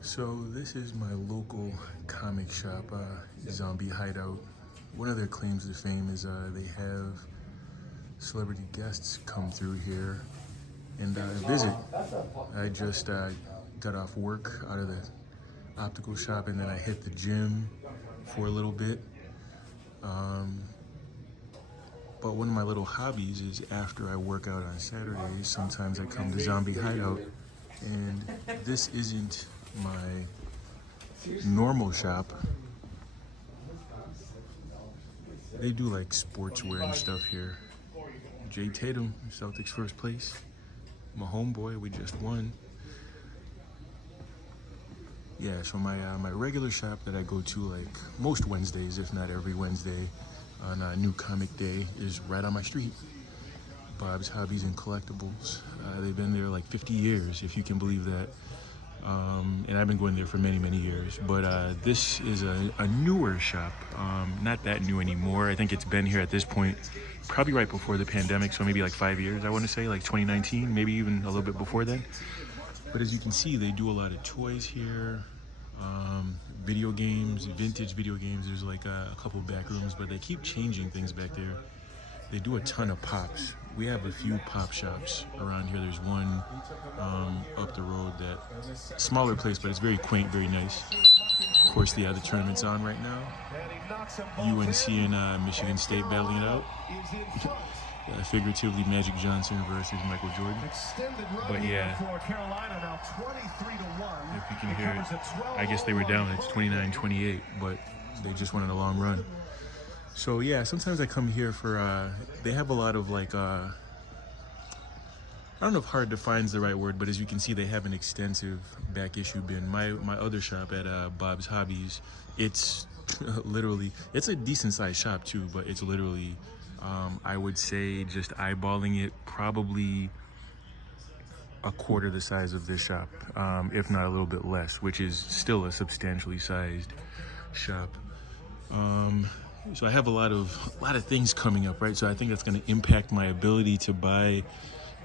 So this is my local comic shop, Zombie Hideout. One of their claims to fame is they have celebrity guests come through here and visit. I just got off work out of the optical shop and then I hit the gym for a little bit. But one of my little hobbies is after I work out on Saturdays, sometimes I come to Zombie Hideout, and this isn't my normal shop. They do like sportswear and stuff here. Jay Tatum, Celtics first place. My homeboy, we just won. Yeah, so my regular shop that I go to like most Wednesdays, if not every Wednesday, on New Comic Day is right on my street. Bob's Hobbies and Collectibles. They've been there like 50 years, if you can believe that. And I've been going there for many, many years. But this is a newer shop, not that new anymore. I think it's been here at this point, probably right before the pandemic, so maybe like 5 years, I want to say, like 2019, maybe even a little bit before then. But as you can see, they do a lot of toys here, video games, vintage video games. There's like a couple back rooms, but they keep changing things back there. They do a ton of pops. We have a few pop shops around here. There's one up the road, that smaller place, but it's very quaint, very nice. Of course, the tournament's on right now. UNC and Michigan State battling it out. Figuratively, Magic Johnson versus Michael Jordan. But yeah, if you can hear it, I guess they were down. It's 29-28, but they just went on a long run. So yeah, sometimes I come here for, they have a lot of like, I don't know if hard to find is the right word, but as you can see, they have an extensive back issue bin. My other shop at Bob's Hobbies, it's literally, it's a decent sized shop too, but it's literally, I would say, just eyeballing it, probably a quarter the size of this shop, if not a little bit less, which is still a substantially sized shop. So I have a lot of things coming up, right? So I think that's going to impact my ability to buy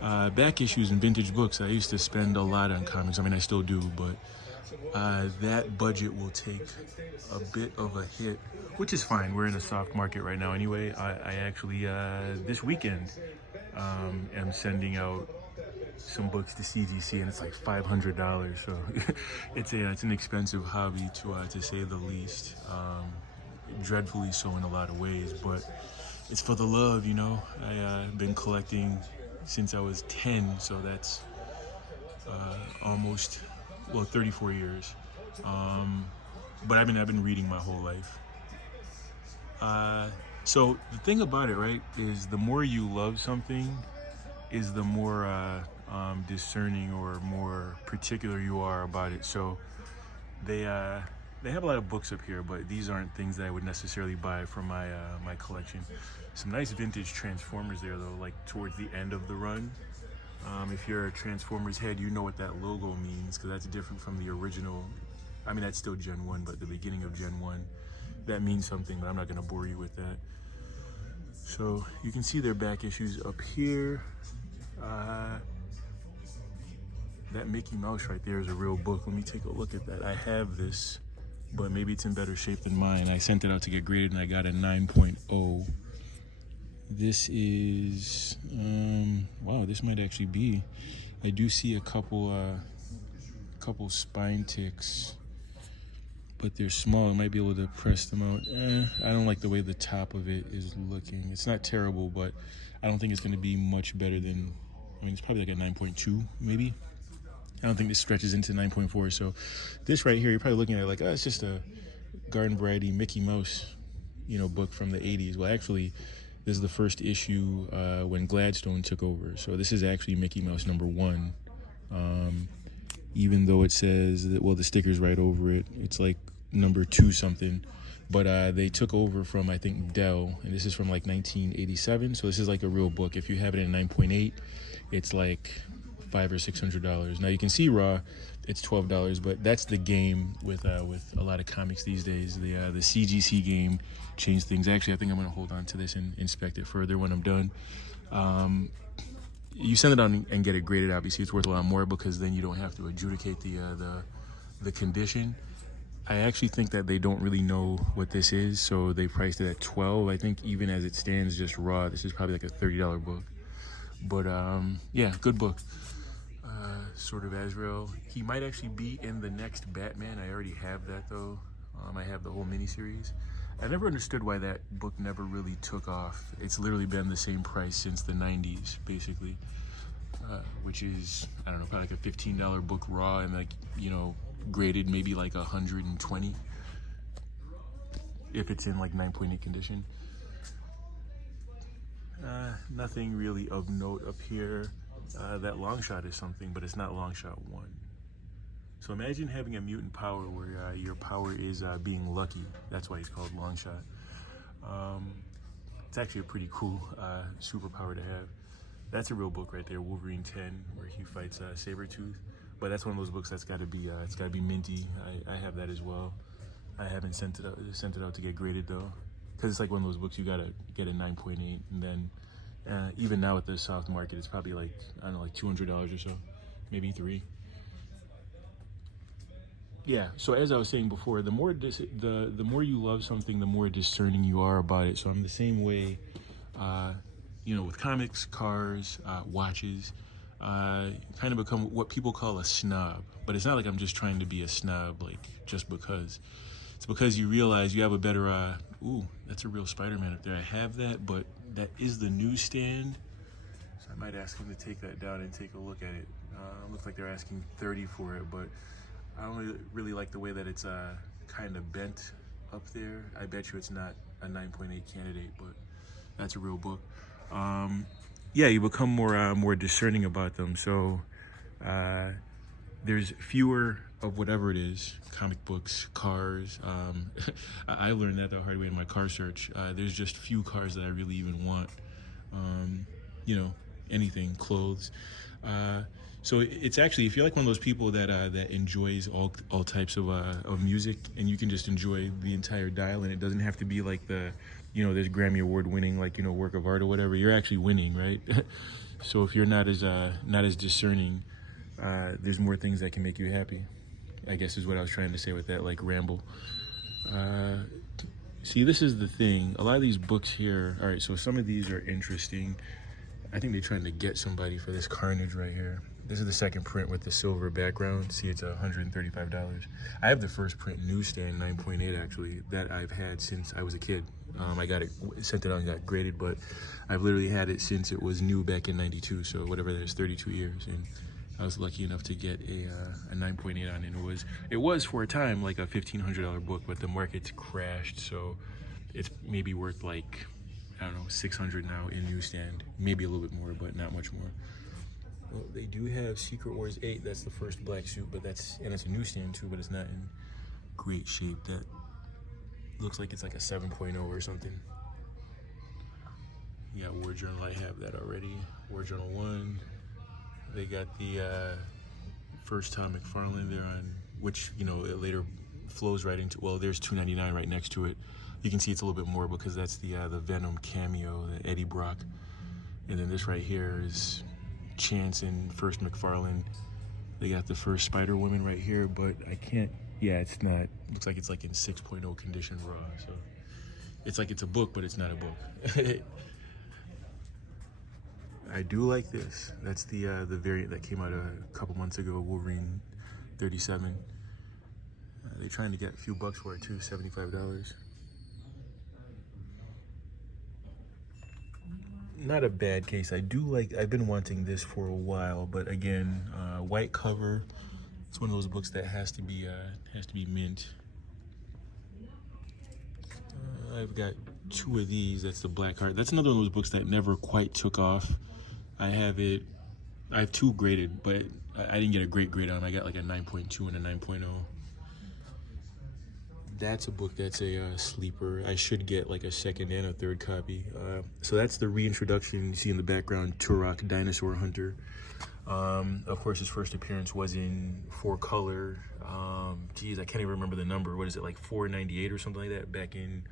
back issues and vintage books. I used to spend a lot on comics. I mean, I still do, but that budget will take a bit of a hit, which is fine. We're in a soft market right now anyway. I actually, this weekend, am sending out some books to CGC, and it's like $500. So it's an expensive hobby to say the least. Dreadfully so in a lot of ways, but it's for the love, you know. I've been collecting since I was 10, so that's almost, well, 34 years. But I've been reading my whole life. So the thing about it, right, is the more you love something, is the more discerning or more particular you are about it. So they have a lot of books up here, but these aren't things that I would necessarily buy for my my collection. Some nice vintage Transformers there, though, like towards the end of the run. If you're a Transformers head, you know what that logo means, because that's different from the original. I mean, that's still Gen 1, but the beginning of Gen 1, that means something, but I'm not going to bore you with that. So you can see their back issues up here. That Mickey Mouse right there is a real book. Let me take a look at that. I have this, but maybe it's in better shape than mine. I sent it out to get graded and I got a 9.0. This is, wow, this might actually be, I do see a couple spine ticks, but they're small. I might be able to press them out. I don't like the way the top of it is looking. It's not terrible, but I don't think it's gonna be much better than, I mean, it's probably like a 9.2 maybe. I don't think this stretches into 9.4. So this right here, you're probably looking at it like, oh, it's just a garden variety Mickey Mouse, you know, book from the 80s. Well, actually, this is the first issue when Gladstone took over. So this is actually Mickey Mouse #1. Even though it says that, well, the sticker's right over it. It's like #2 something. But they took over from, I think, Dell, and this is from like 1987. So this is like a real book. If you have it in 9.8, it's like $500 or $600. Now you can see raw, it's $12, but that's the game with a lot of comics these days. The CGC game changed things. Actually, I think I'm gonna hold on to this and inspect it further when I'm done. You send it on and get it graded. Obviously, it's worth a lot more because then you don't have to adjudicate the the condition. I actually think that they don't really know what this is, so they priced it at 12. I think even as it stands, just raw, this is probably like a $30 book. But yeah, good book. Sort of Azrael. He might actually be in the next Batman. I already have that though. I have the whole miniseries. I never understood why that book never really took off. It's literally been the same price since the 90s, basically. Which is, I don't know, probably like a $15 book raw, and like, you know, graded maybe like 120 if it's in like 9.8 condition. Nothing really of note up here. That long shot is something, but it's not long shot 1. So imagine having a mutant power where your power is being lucky. That's why it's called long shot. It's actually a pretty cool superpower to have. That's a real book right there, Wolverine 10, where he fights Sabretooth. But that's one of those books that's got to be it's got to be minty. I have that as well. I haven't sent it out to get graded though, because it's like one of those books you gotta get a 9.8, and then even now at the soft market, it's probably like, I don't know, like $200 or so, maybe $3. Yeah. So as I was saying before, the more you love something, the more discerning you are about it. So I'm the same way. You know, with comics, cars, watches, kind of become what people call a snob. But it's not like I'm just trying to be a snob, like just because. It's because you realize you have a better, ooh, that's a real Spider-Man up there. I have that, but that is the newsstand. So I might ask him to take that down and take a look at it. Looks like they're asking 30 for it, but I don't really like the way that it's kind of bent up there. I bet you it's not a 9.8 candidate, but that's a real book. Yeah, you become more discerning about them. So there's fewer of whatever it is, comic books, cars. I learned that the hard way in my car search. There's just few cars that I really even want. You know, anything, clothes. So it's actually, if you're like one of those people that enjoys all types of music, and you can just enjoy the entire dial, and it doesn't have to be like you know, this Grammy Award winning, like, you know, work of art or whatever. You're actually winning, right? So if you're not as discerning, there's more things that can make you happy, I guess is what I was trying to say with that, like, ramble. See, this is the thing. A lot of these books here, all right, so some of these are interesting. I think they're trying to get somebody for this Carnage right here. This is the second print with the silver background. See, it's $135. I have the first print newsstand 9.8 actually that I've had since I was a kid. I got it, sent it out and got graded, but I've literally had it since it was new back in '92. So whatever that is, 32 years. And I was lucky enough to get a 9.8 on it. And it was for a time like a $1,500 book, but the market's crashed. So it's maybe worth like, I don't know, $600 now in newsstand. Maybe a little bit more, but not much more. Well, they do have Secret Wars 8. That's the first black suit, but it's a newsstand too, but it's not in great shape. That looks like it's like a 7.0 or something. Yeah, War Journal, I have that already. War Journal 1. They got the first Tom McFarlane there on, which, you know, it later flows right into, well, there's $2.99 right next to it. You can see it's a little bit more because that's the Venom cameo, the Eddie Brock. And then this right here is Chance and first McFarlane. They got the first Spider-Woman right here, but I can't, yeah, it's not, looks like it's like in 6.0 condition raw. So it's like it's a book, but it's not a book. I do like this. That's the variant that came out a couple months ago, Wolverine 37. They're trying to get a few bucks for it too, $75. Not a bad case. I do like, I've been wanting this for a while, but again, white cover. It's one of those books that has to be mint. I've got two of these. That's the Black Heart. That's another one of those books that never quite took off. I have two graded, but I didn't get a great grade on them. I got like a 9.2 and a 9.0. That's a book that's a sleeper. I should get like a second and a third copy. So that's the reintroduction. You see in the background, Turok, Dinosaur Hunter. Of course, his first appearance was in 4-color. Geez, I can't even remember the number. What is it, like 498 or something like that, back in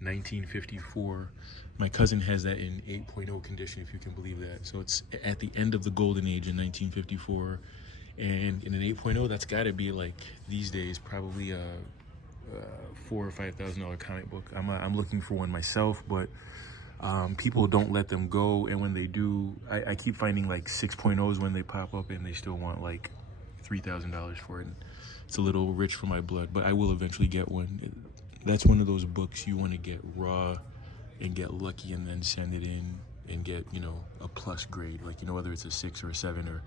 1954. My cousin has that in 8.0 condition, if you can believe that. So it's at the end of the golden age in 1954. And in an 8.0, that's got to be like these days probably a $4,000 or $5,000 comic book. I'm looking for one myself, but people don't let them go. And when they do, I keep finding like 6.0s when they pop up, and they still want like $3,000 for it. It's a little rich for my blood, but I will eventually get one. That's one of those books you want to get raw and get lucky, and then send it in and get, you know, a plus grade, like, you know, whether it's a 6 or a 7, or,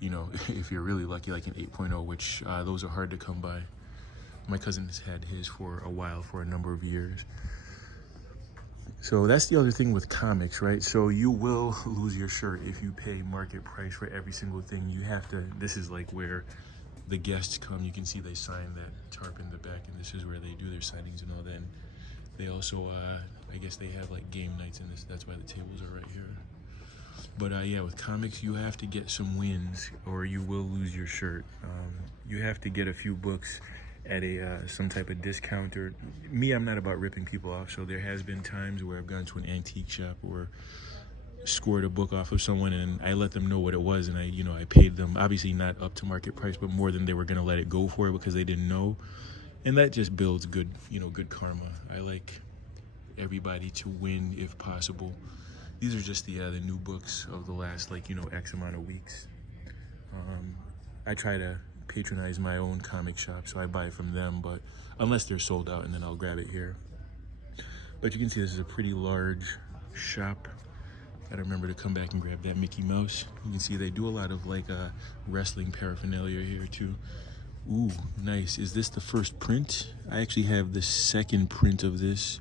you know, if you're really lucky, like an 8.0, which those are hard to come by. My cousin has had his for a while, for a number of years. So that's the other thing with comics, right? So you will lose your shirt if you pay market price for every single thing. You have to, this is like where the guests come. You can see they sign that tarp in the back, and this is where they do their signings and all that. And they also, I guess they have like game nights in this. That's why the tables are right here. But yeah, with comics, you have to get some wins or you will lose your shirt. You have to get a few books at a some type of discount. Or me, I'm not about ripping people off, so there has been times where I've gone to an antique shop or scored a book off of someone, and I let them know what it was, and I paid them, obviously not up to market price, but more than they were going to let it go for, because they didn't know. And that just builds good karma. I like everybody to win if possible. These are just the new books of the last X amount of weeks. I try to patronize my own comic shop, so I buy from them, but unless they're sold out, and then I'll grab it here. But you can see this is a pretty large shop. Gotta remember to come back and grab that Mickey Mouse. You can see they do a lot of wrestling paraphernalia here too. Ooh, nice. Is this the first print? I actually have the second print of this.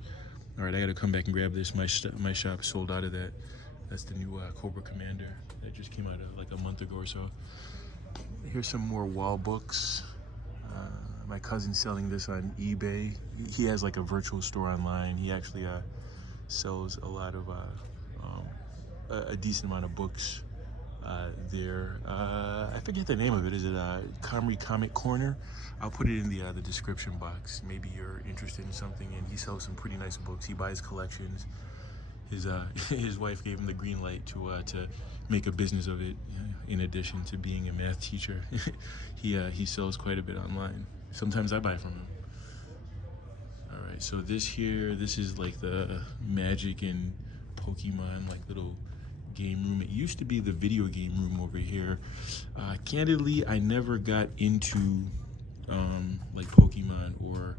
All right, I gotta come back and grab this. My shop sold out of that. That's the new Cobra Commander that just came out like a month ago or so. Here's some more wall books. My cousin's selling this on eBay. He has like a virtual store online. He actually sells a lot of a decent amount of books there. I forget the name of it. Is it Comrie Comic Corner? I'll put it in the description box. Maybe you're interested in something. And he sells some pretty nice books. He buys collections. His wife gave him the green light to make a business of it. In addition to being a math teacher, he sells quite a bit online. Sometimes I buy from him. All right, so this is like the Magic and Pokemon little game room. It used to be the video game room over here. Candidly, I never got into like Pokemon or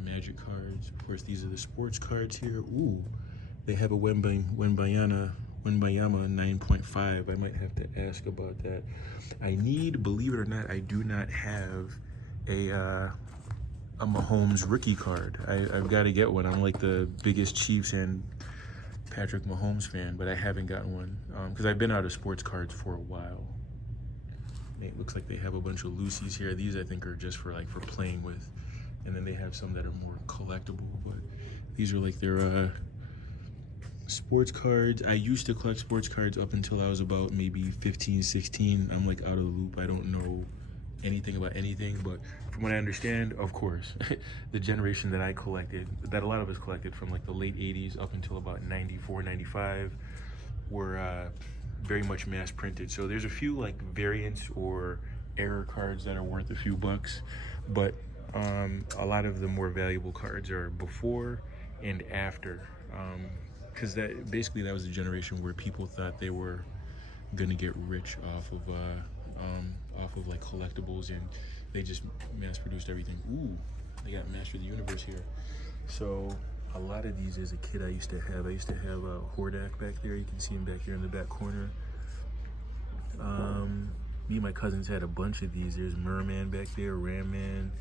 Magic cards. Of course, these are the sports cards here. Ooh, they have a Wembayama 9.5. I might have to ask about that. Believe it or not, I do not have a Mahomes rookie card. I've got to get one. I'm like the biggest Chiefs and Patrick Mahomes fan, but I haven't gotten one because I've been out of sports cards for a while. It looks like they have a bunch of Lucy's here. These I think are just for playing with, and then they have some that are more collectible. But these are like their sports cards. I used to collect sports cards up until I was about maybe 15, 16. I'm like out of the loop. I don't know anything about anything, but from what I understand, of course, the generation that I collected, that a lot of us collected from like the late 80s up until about 94, 95, were very much mass printed. So there's a few like variants or error cards that are worth a few bucks, but a lot of the more valuable cards are before and after, because that was the generation where people thought they were gonna get rich off of like collectibles, and they just mass produced everything. Ooh, they got Master of the Universe here. So a lot of these as a kid I used to have a Hordak back there. You can see him back there in the back corner. Me and my cousins had a bunch of these. There's Merman back there, Ram Man,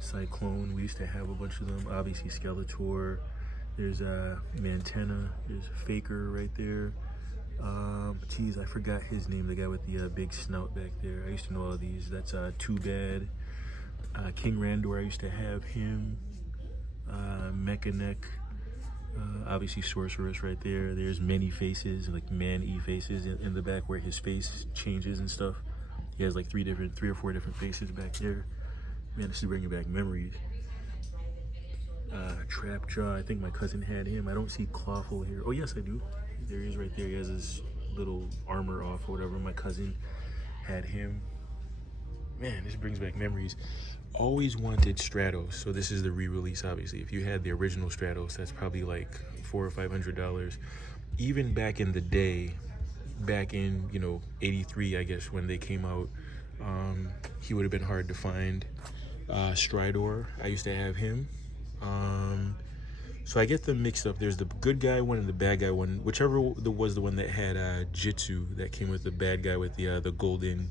Cyclone. We used to have a bunch of them. Obviously Skeletor. There's Mantena. There's Faker right there. Geez, I forgot his name. The guy with the big snout back there. I used to know all these. That's Too Bad. King Randor. I used to have him. Mechaneck. Obviously Sorceress right there. There's many faces, like Man-E faces in the back where his face changes and stuff. He has like three or four different faces back there. Man, this is bringing back memories. Trapjaw, I think my cousin had him. I don't see Clawful here. Oh yes, I do. There he is right there. He has his little armor off or whatever. My cousin had him. Man, this brings back memories. Always wanted Stratos, so this is the re-release. Obviously, if you had the original Stratos, that's probably like $400 or $500. Even back in the day, back in '83, I guess, when they came out, he would have been hard to find. Stridor, I used to have him. So I get them mixed up. There's the good guy one and the bad guy one. Whichever was the one that had Jitsu, that came with the bad guy with the golden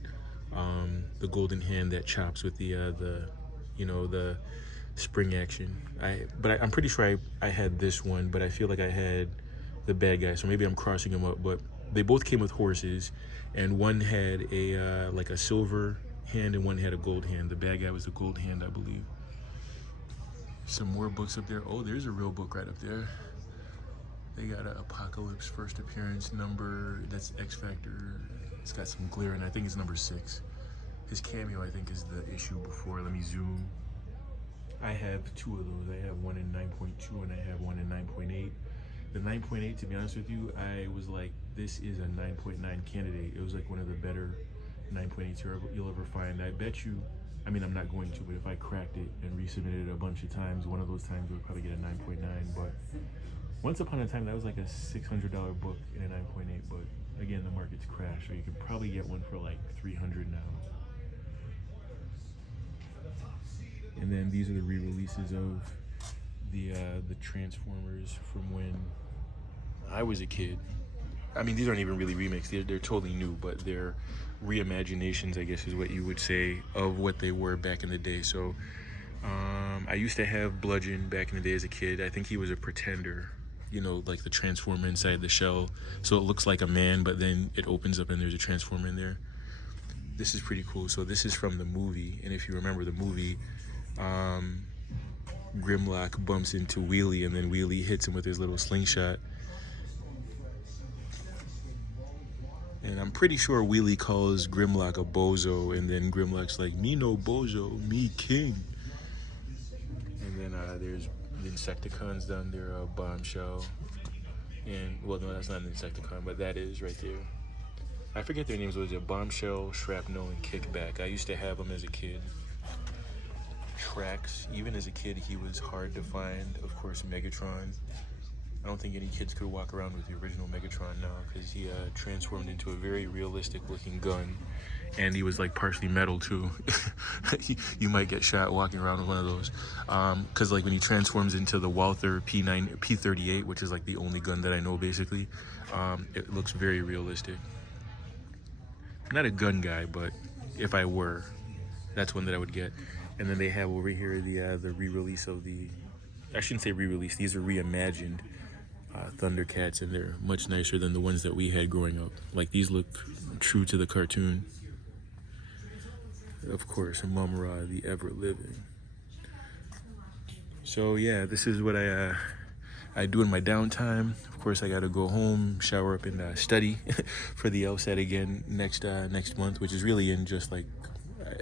hand that chops with the spring action. I'm pretty sure I had this one, but I feel like I had the bad guy. So maybe I'm crossing them up. But they both came with horses, and one had a like a silver hand and one had a gold hand. The bad guy was the gold hand, I believe. Some more books up there. Oh, there's a real book right up there. They got an Apocalypse first appearance number. That's X Factor. It's got some glare, and I think it's number 6. His cameo, I think, is the issue before. Let me zoom. I have 2 of those. I have one in 9.2 and I have one in 9.8. The 9.8, to be honest with you, I was like, this is a 9.9 candidate. It was like one of the better 9.8s you'll ever find. I bet you, I mean, I'm not going to, but if I cracked it and resubmitted it a bunch of times, one of those times I would probably get a 9.9. But once upon a time, that was like a $600 book in a 9.8. But again, the market's crashed, so you could probably get one for like $300 now. And then these are the re-releases of the Transformers from when I was a kid. I mean, these aren't even really remakes. They're totally new, but they're reimaginations, I guess is what you would say, of what they were back in the day. So I used to have Bludgeon back in the day as a kid. I think he was a pretender, like the Transformer inside the shell. So it looks like a man, but then it opens up and there's a Transformer in there. This is pretty cool. So this is from the movie, and if you remember the movie, Grimlock bumps into Wheelie, and then Wheelie hits him with his little slingshot. And I'm pretty sure Wheelie calls Grimlock a bozo, and then Grimlock's like, me no bozo, me king. And then there's the Insecticons down there, Bombshell. And, well, no, that's not an Insecticon, but that is right there. I forget their names. Was it Bombshell, Shrapnel, and Kickback? I used to have them as a kid. Tracks, even as a kid, he was hard to find. Of course, Megatron. I don't think any kids could walk around with the original Megatron now, because he transformed into a very realistic looking gun, and he was like partially metal too. You might get shot walking around with one of those, because like when he transforms into the Walther P38, which is like the only gun that I know basically, it looks very realistic. I'm not a gun guy, but if I were, that's one that I would get. And then they have over here the re-release of the, I shouldn't say re-release, these are reimagined Thundercats, and they're much nicer than the ones that we had growing up. Like, these look true to the cartoon. Of course, Mum-Ra, the ever-living. So yeah, this is what I do in my downtime. Of course, I gotta go home, shower up, and study for the LSAT again next month, which is really in just like,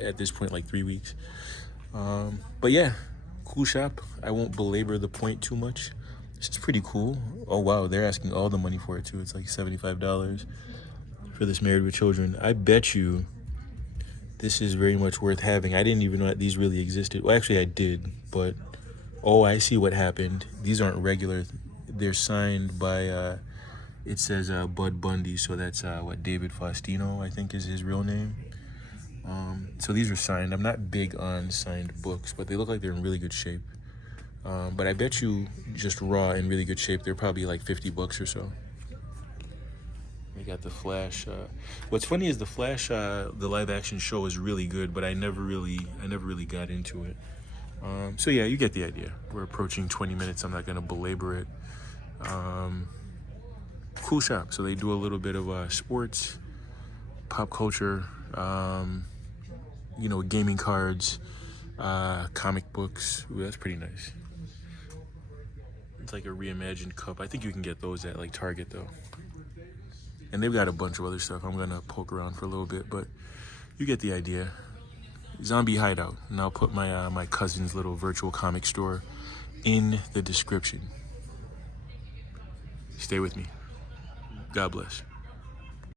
at this point, like 3 weeks. But yeah, cool shop. I won't belabor the point too much. This is pretty cool. Oh wow, they're asking all the money for it too. It's like $75 for this Married with Children. I bet you this is very much worth having. I didn't even know that these really existed. Well, actually I did, but oh, I see what happened. These aren't regular. They're signed by, it says Bud Bundy, so that's what, David Faustino, I think is his real name. So these are signed. I'm not big on signed books, but they look like they're in really good shape. But I bet you just raw in really good shape, they're probably like $50 or so. We got the Flash. What's funny is the Flash, the live action show is really good, but I never really got into it. So yeah, you get the idea. We're approaching 20 minutes. I'm not gonna belabor it. Cool shop. So they do a little bit of sports, pop culture, gaming cards, comic books. Ooh, that's pretty nice. It's like a reimagined cup. I think you can get those at like Target though. And they've got a bunch of other stuff. I'm gonna poke around for a little bit, but you get the idea. Zombie Hideout, and I'll put my my cousin's little virtual comic store in the description. Stay with me. God bless.